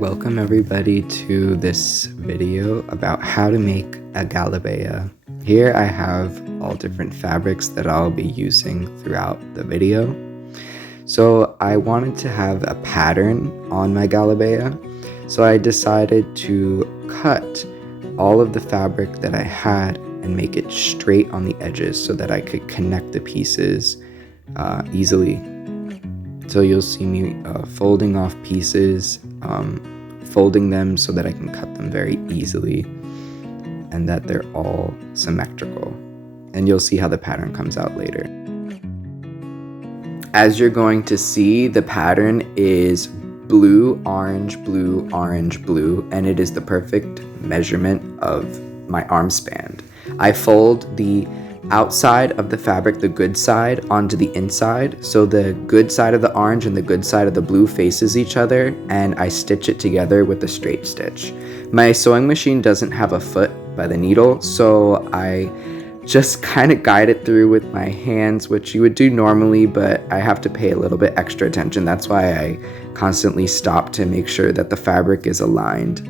Welcome everybody to this video about how to make a galabeya. Here I have all different fabrics that I'll be using throughout the video. So I wanted to have a pattern on my galabeya, so I decided to cut all of the fabric that I had and make it straight on the edges so that I could connect the pieces easily. So you'll see me folding off pieces, folding them so that I can cut them very easily and that they're all symmetrical. And you'll see how the pattern comes out later. As you're going to see, the pattern is blue, orange, blue, orange, blue, and it is the perfect measurement of my arm span. I fold the outside of the fabric, the good side, onto the inside, so the good side of the orange and the good side of the blue faces each other, and I stitch it together with a straight stitch. My sewing machine doesn't have a foot by the needle, so I just kind of guide it through with my hands, which you would do normally, but I have to pay a little bit extra attention. That's why I constantly stop to make sure that the fabric is aligned.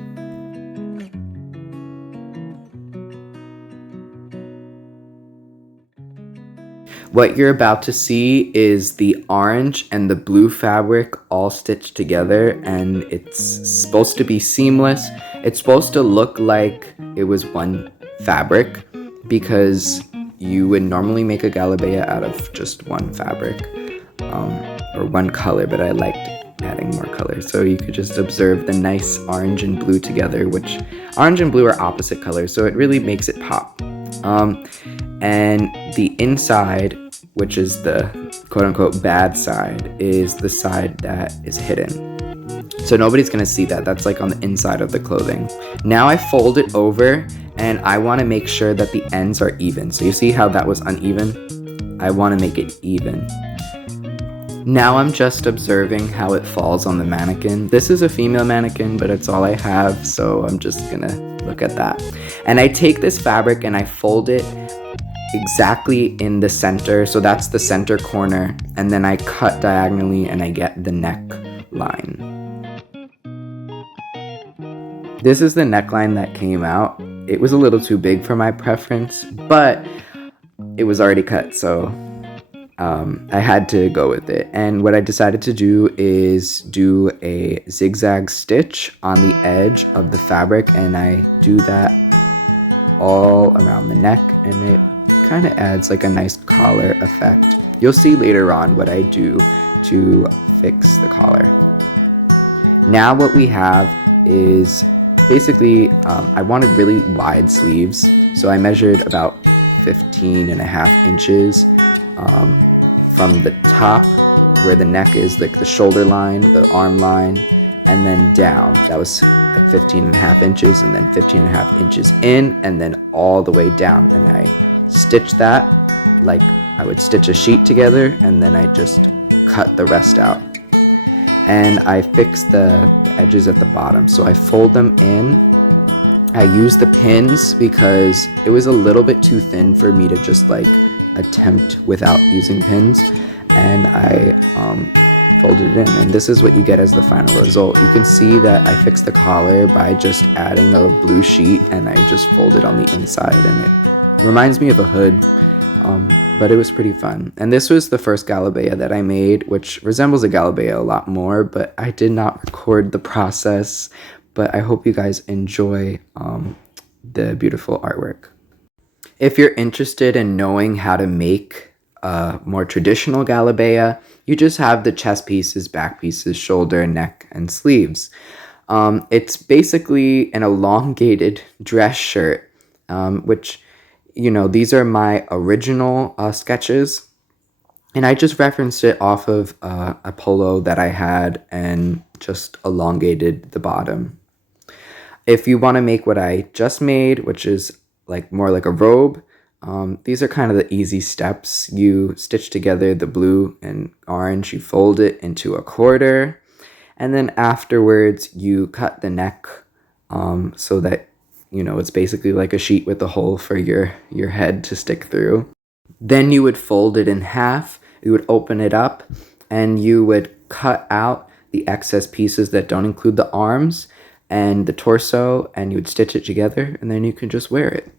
What you're about to see is the orange and the blue fabric all stitched together, and it's supposed to be seamless. It's supposed to look like it was one fabric because you would normally make a galabeya out of just one fabric or one color, but I liked adding more color. So you could just observe the nice orange and blue together, which orange and blue are opposite colors, so it really makes it pop. And the inside, which is the quote-unquote bad side, is the side that is hidden. So nobody's gonna see that. That's like on the inside of the clothing. Now I fold it over and I wanna make sure that the ends are even. So you see how that was uneven? I wanna make it even. Now I'm just observing how it falls on the mannequin. This is a female mannequin, but it's all I have, so I'm just gonna look at that. And I take this fabric and I fold it exactly in the center, so that's the center corner, and then I cut diagonally and I get the neckline. This is the neckline that came out. It was a little too big for my preference, but it was already cut, so I had to go with it. And what I decided to do is do a zigzag stitch on the edge of the fabric, and I do that all around the neck, and it kind of adds like a nice collar effect. You'll see later on what I do to fix the collar. Now what we have is basically, I wanted really wide sleeves, so I measured about 15.5 inches from the top where the neck is, like the shoulder line, the arm line, and then down. That was like 15.5 inches, and then 15.5 inches in, and then all the way down. And I stitch that like I would stitch a sheet together, and then I just cut the rest out. And I fix the edges at the bottom, so I fold them in. I use the pins because it was a little bit too thin for me to just like attempt without using pins, and I folded it in, and this is what you get as the final result. You can see that I fixed the collar by just adding a blue sheet, and I just folded on the inside, and it reminds me of a hood, but it was pretty fun. And this was the first galabeya that I made, which resembles a galabeya a lot more, but I did not record the process. But I hope you guys enjoy the beautiful artwork. If you're interested in knowing how to make a more traditional galabeya, you just have the chest pieces, back pieces, shoulder, neck, and sleeves. It's basically an elongated dress shirt, which, you know, these are my original sketches, and I just referenced it off of a polo that I had and just elongated the bottom. If you want to make what I just made, which is like more like a robe, these are kind of the easy steps. You stitch together the blue and orange, you fold it into a quarter, and then afterwards you cut the neck so that, you know, it's basically like a sheet with a hole for your head to stick through. Then you would fold it in half, you would open it up, and you would cut out the excess pieces that don't include the arms and the torso, and you would stitch it together, and then you could just wear it.